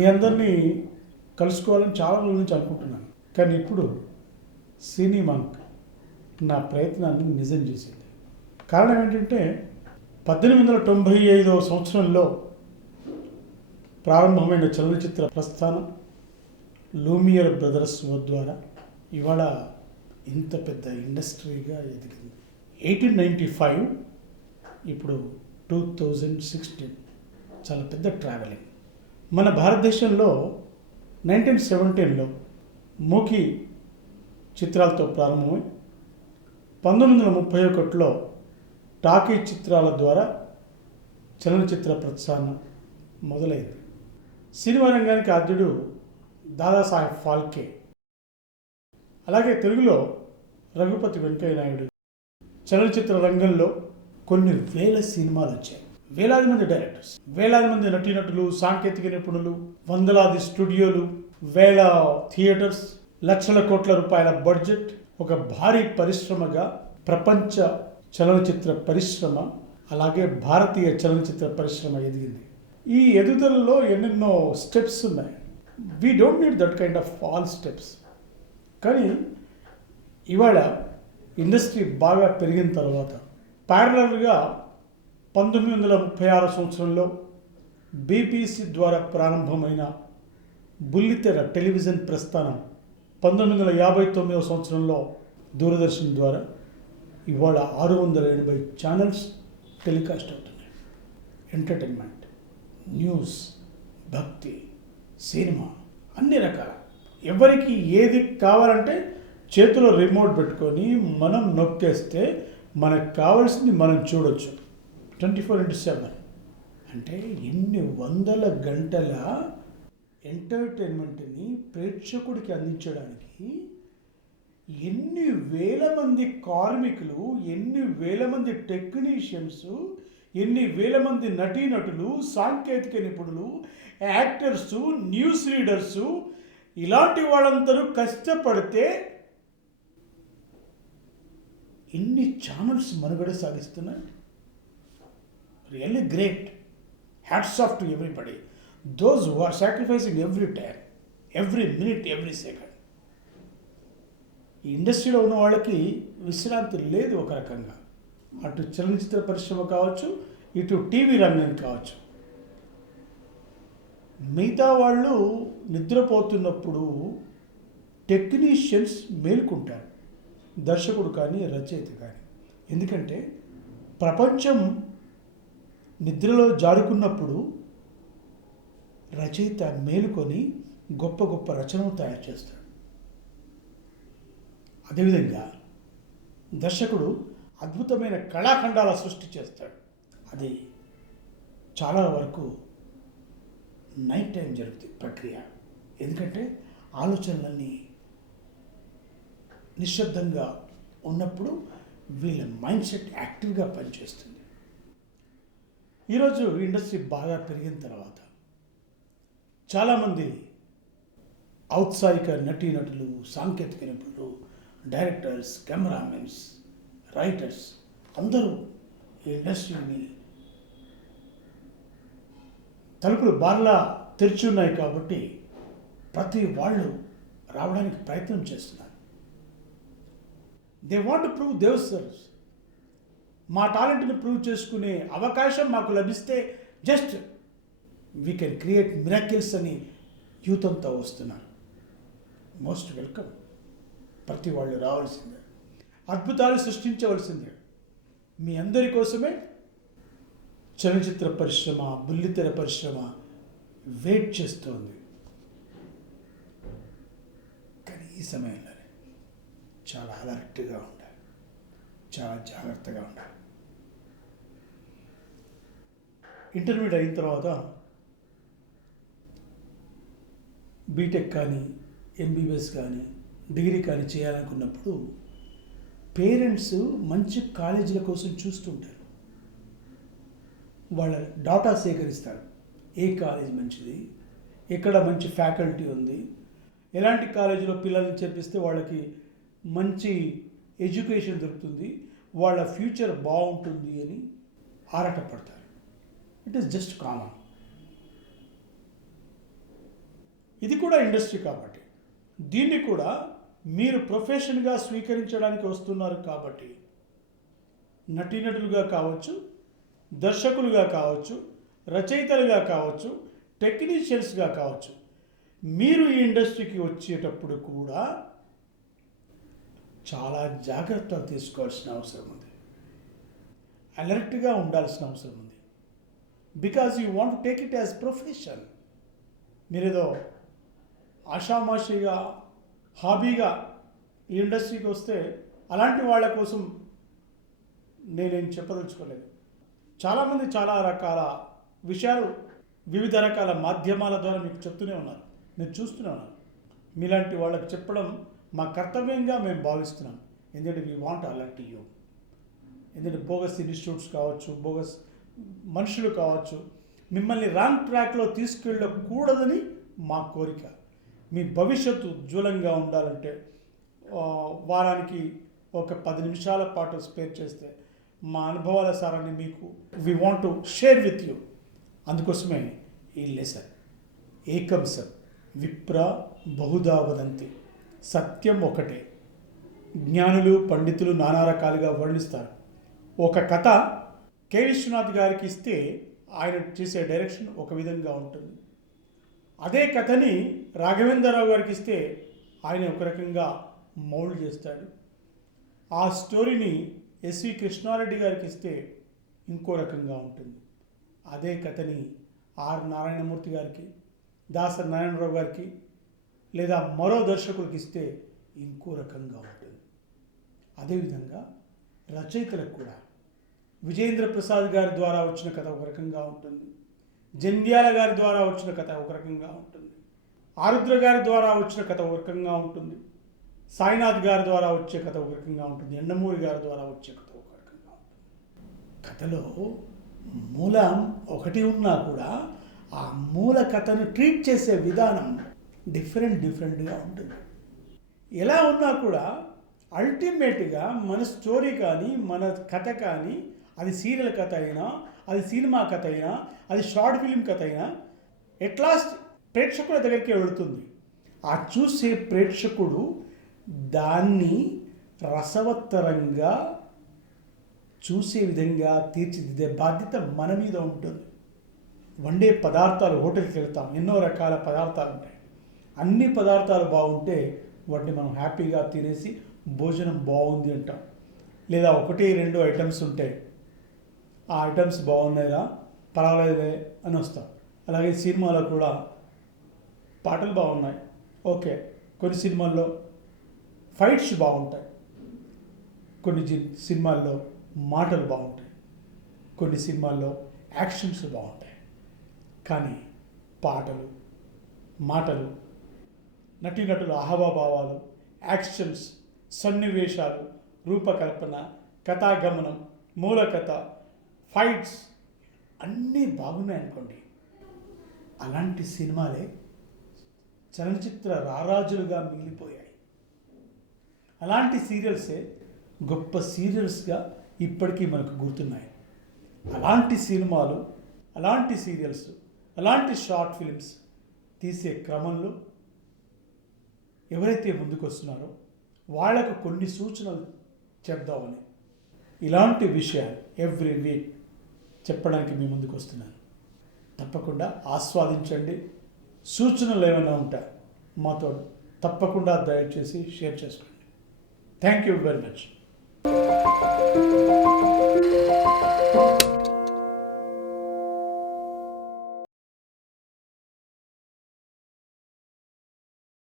మీ అందరినీ కలుసుకోవాలని చాలా రోజుల నుంచి అనుకుంటున్నాను. కానీ ఇప్పుడు సినీ మంక్ నా ప్రయత్నాన్ని నిజం చేసింది. కారణం ఏంటంటే 1895 సంవత్సరంలో ప్రారంభమైన చలనచిత్ర ప్రస్థానం లూమియర్ బ్రదర్స్ ద్వారా ఇవాళ ఇంత పెద్ద ఇండస్ట్రీగా ఎదిగింది. 1895 ఇప్పుడు 2016 చాలా పెద్ద ట్రావెలింగ్. మన భారతదేశంలో 1917లో మూకీ చిత్రాలతో ప్రారంభమై 1931లో టాకీ చిత్రాల ద్వారా చలనచిత్ర ప్రస్థానం మొదలైంది. సినిమా రంగానికి ఆద్యుడు దాదాసాహెబ్ ఫాల్కే. అలాగే తెలుగులో రఘుపతి వెంకయ్య నాయుడు. చలనచిత్ర రంగంలో కొన్ని వేల సినిమాలు వచ్చాయి. వేలాది మంది డైరెక్టర్స్, వేలాది మంది నటీనటులు, సాంకేతిక నిపుణులు, వందలాది స్టూడియోలు, వేల థియేటర్స్, లక్షల కోట్ల రూపాయల బడ్జెట్, ఒక భారీ పరిశ్రమగా ప్రపంచ చలనచిత్ర పరిశ్రమ, అలాగే భారతీయ చలనచిత్ర పరిశ్రమ ఎదిగింది. ఈ ఎదుగుదలలో ఎన్నెన్నో స్టెప్స్ ఉన్నాయి. We don't need that kind of all steps. కానీ ఇవాళ ఇండస్ట్రీ బాగా పెరిగిన తర్వాత ప్యారలల్గా 1936 సంవత్సరంలో బీబీసీ ద్వారా ప్రారంభమైన బుల్లితెర టెలివిజన్ ప్రస్థానం 1959 సంవత్సరంలో దూరదర్శన్ ద్వారా ఇవాళ 680 ఛానల్స్ టెలికాస్ట్ అవుతున్నాయి. ఎంటర్టైన్మెంట్, న్యూస్, భక్తి, సినిమా, అన్ని రకాల. ఎవరికి ఏది కావాలంటే చేతిలో రిమోట్ పెట్టుకొని మనం నొక్కేస్తే మనకు కావాల్సింది మనం చూడొచ్చు 24/7. అంటే ఎన్ని వందల గంటల ఎంటర్టైన్మెంట్ని ప్రేక్షకుడికి అందించడానికి ఎన్ని వేల మంది కార్మికులు, ఎన్ని వేల మంది టెక్నీషియన్స్, ఎన్ని వేల మంది నటీనటులు, సాంకేతిక నిపుణులు, యాక్టర్సు, న్యూస్ రీడర్సు, ఇలాంటి వాళ్ళందరూ కష్టపడితే ఇన్ని ఛానల్స్ మనుగడ సాగిస్తున్నాయి. Really great. Hats off to everybody. Those who are sacrificing every time, every minute, every second. ఈ ఇండస్ట్రీలో ఉన్న వాళ్ళకి విశ్రాంతి లేదు. ఒక రకంగా అటు చలనచిత్ర పరిశ్రమ కావచ్చు, ఇటు టీవీ రంగం కావచ్చు. మిగతా వాళ్ళు నిద్రపోతున్నప్పుడు టెక్నీషియన్స్ మేలుకుంటారు, దర్శకుడు కానీ రచయిత కానీ. ఎందుకంటే ప్రపంచం నిద్రలో జారుకున్నప్పుడు రచయిత మేలుకొని గొప్ప గొప్ప రచనలు తయారు చేస్తాడు. అదేవిధంగా దర్శకుడు అద్భుతమైన కళాఖండాల సృష్టి చేస్తాడు. అది చాలా వరకు నైట్ టైం జరుగుతుంది ప్రక్రియ. ఎందుకంటే ఆలోచనలన్నీ నిశ్శబ్దంగా ఉన్నప్పుడు వీళ్ళ మైండ్ సెట్ యాక్టివ్గా పనిచేస్తుంది. ఈరోజు ఇండస్ట్రీ బాగా పెరిగిన తర్వాత చాలామంది ఔత్సాహిక నటీనటులు, సాంకేతిక నిపుణులు, డైరెక్టర్స్, కెమెరామెన్స్, రైటర్స్ అందరూ ఈ ఇండస్ట్రీని తలుపులు బార్లా తెరిచి ఉన్నాయి. కాబట్టి ప్రతి వాళ్ళు రావడానికి ప్రయత్నం చేస్తున్నారు. They want to prove themselves. మా టాలెంట్ని ప్రూవ్ చేసుకునే అవకాశం మాకు లభిస్తే just we can create miracles అని యూత్ అంతా వస్తున్నారు. Most welcome. ప్రతి వాళ్ళు రావాల్సిందే, అద్భుతాలు సృష్టించవలసిందే. మీ అందరి కోసమే చలనచిత్ర పరిశ్రమ, బుల్లితెర పరిశ్రమ వెయిట్ చేస్తోంది. కానీ ఈ సమయంలో చాలా అలర్ట్గా ఉండాలి, చాలా జాగ్రత్తగా ఉండాలి. ఇంటర్మీడియట్ అయిన తర్వాత బీటెక్ కానీ, ఎంబీబీఎస్ కానీ, డిగ్రీ కానీ చేయాలనుకున్నప్పుడు పేరెంట్స్ మంచి కాలేజీల కోసం చూస్తుంటారు. వాళ్ళ డాటా సేకరిస్తారు. ఏ కాలేజ్ మంచిది, ఎక్కడ మంచి ఫ్యాకల్టీ ఉంది, ఎలాంటి కాలేజీలో పిల్లల్ని చేర్పిస్తే వాళ్ళకి మంచి ఎడ్యుకేషన్ దొరుకుతుంది, వాళ్ళ ఫ్యూచర్ బాగుంటుంది అని ఆరాటపడతారు. It is just common. ఇది కూడా ఇండస్ట్రీ కాబట్టి దీన్ని కూడా మీరు ప్రొఫెషన్గా స్వీకరించడానికి వస్తున్నారు కాబట్టి నటీనటులుగా కావచ్చు, దర్శకులుగా కావచ్చు, రచయితలుగా కావచ్చు, టెక్నీషియన్స్గా కావచ్చు, మీరు ఈ ఇండస్ట్రీకి వచ్చేటప్పుడు కూడా చాలా జాగ్రత్తలు తీసుకోవాల్సిన అవసరం ఉంది. అలర్ట్గా ఉండాల్సిన అవసరం ఉంది. Because you want to take it as profession. మీరేదో ఆషామాషిగా హాబీగా ఈ ఇండస్ట్రీకి వస్తే అలాంటి వాళ్ళ కోసం నేనేం చెప్పదలుచుకోలేదు. చాలామంది చాలా రకాల విషయాలు వివిధ రకాల మాధ్యమాల ద్వారా మీకు చెప్తూనే ఉన్నారు, నేను చూస్తూనే ఉన్నాను. మీలాంటి వాళ్ళకి చెప్పడం మా కర్తవ్యంగా మేము భావిస్తున్నాం. ఎందుకంటే వీ వాంట్ అలర్ట్ యూ. ఎందుకంటే బోగస్ ఇన్స్టిట్యూట్స్ కావచ్చు, బోగస్ మనుషులు కావచ్చు, మిమ్మల్ని రాంగ్ ట్రాక్లో తీసుకెళ్ళకూడదని మా కోరిక. మీ భవిష్యత్తు ఉజ్వలంగా ఉండాలంటే వారానికి ఒక 10 నిమిషాల పాటు స్పేర్ చేస్తే మా అనుభవాల సారాన్ని మీకు we want to share with you. అందుకోసమే ఈ లెసన్. ఏకం సత్ విప్ర బహుదా వదంతి. సత్యం ఒకటే. జ్ఞానులు పండితులు నానా రకాలుగా వర్ణిస్తారు. ఒక కథ కె విశ్వనాథ్ గారికి ఇస్తే ఆయన చేసే డైరెక్షన్ ఒక విధంగా ఉంటుంది. అదే కథని రాఘవేంద్రరావు గారికి ఇస్తే ఆయన ఒక రకంగా మౌల్డ్ చేస్తాడు. ఆ స్టోరీని ఎస్వి కృష్ణారెడ్డి గారికి ఇస్తే ఇంకో రకంగా ఉంటుంది. అదే కథని ఆర్ నారాయణమూర్తి గారికి, దాసరి నారాయణరావు గారికి లేదా మరో దర్శకుడికి ఇస్తే ఇంకో రకంగా ఉంటుంది. అదేవిధంగా రచయితలకు కూడా విజయేంద్ర ప్రసాద్ గారి ద్వారా వచ్చిన కథ ఒక రకంగా ఉంటుంది, జంధ్యాల గారి ద్వారా వచ్చిన కథ ఒక రకంగా ఉంటుంది, ఆరుద్ర గారి ద్వారా వచ్చిన కథ ఒక రకంగా ఉంటుంది, సాయినాథ్ గారి ద్వారా వచ్చే కథ ఒక రకంగా ఉంటుంది, ఎండమూరి గారి ద్వారా వచ్చే కథ ఒక రకంగా ఉంటుంది. కథలో మూలం ఒకటి ఉన్నా కూడా ఆ మూల కథను ట్రీట్ చేసే విధానం డిఫరెంట్గా ఉంటుంది. ఎలా ఉన్నా కూడా అల్టిమేట్గా మన స్టోరీ కానీ మన కథ కానీ, అది సీరియల్ కథ అయినా, అది సినిమా కథ అయినా, అది షార్ట్ ఫిల్మ్ కథ అయినా, ఎట్ లాస్ట్ ప్రేక్షకుల దగ్గరికి వెళుతుంది. ఆ చూసే ప్రేక్షకుడు దాన్ని రసవత్తరంగా చూసే విధంగా తీర్చిదిద్దే బాధ్యత మన మీద ఉంటుంది. వండే పదార్థాలు, హోటల్కి వెళ్తాం, ఎన్నో రకాల పదార్థాలు ఉంటాయి. అన్ని పదార్థాలు బాగుంటే వాటిని మనం హ్యాపీగా తినేసి భోజనం బాగుంది అంటాం. లేదా 1-2 ఐటమ్స్ ఉంటాయి, ఆ ఐటమ్స్ బాగున్నాయిరా పర్వాలేదే అని వస్తాం. అలాగే సినిమాలో కూడా పాటలు బాగున్నాయి, ఓకే. కొన్ని సినిమాల్లో ఫైట్స్ బాగుంటాయి, కొన్ని సినిమాల్లో మాటలు బాగుంటాయి, కొన్ని సినిమాల్లో యాక్షన్స్ బాగుంటాయి. కానీ పాటలు, మాటలు, నటీనటుల అహావభావాలు, యాక్షన్స్, సన్నివేశాలు, రూపకల్పన, కథాగమనం, మూలకథ, ఫైట్స్ అన్నీ బాగున్నాయనుకోండి, అలాంటి సినిమాలే చలనచిత్ర రారాజులుగా మిగిలిపోయాయి. అలాంటి సీరియల్సే గొప్ప సీరియల్స్గా ఇప్పటికీ మనకు గుర్తున్నాయి. అలాంటి సినిమాలు, అలాంటి సీరియల్స్, అలాంటి షార్ట్ ఫిల్మ్స్ తీసే క్రమంలో ఎవరైతే ముందుకు వస్తున్నారో వాళ్లకు కొన్ని సూచనలు చెప్దామని ఇలాంటి విషయాలు ఎవ్రీ వీక్ చెప్పడానికి మీ ముందుకు వస్తున్నాను. తప్పకుండా ఆస్వాదించండి. సూచనలు ఏమైనా ఉంటాయి మాతో తప్పకుండా దయచేసి షేర్ చేసుకోండి. Thank you very much.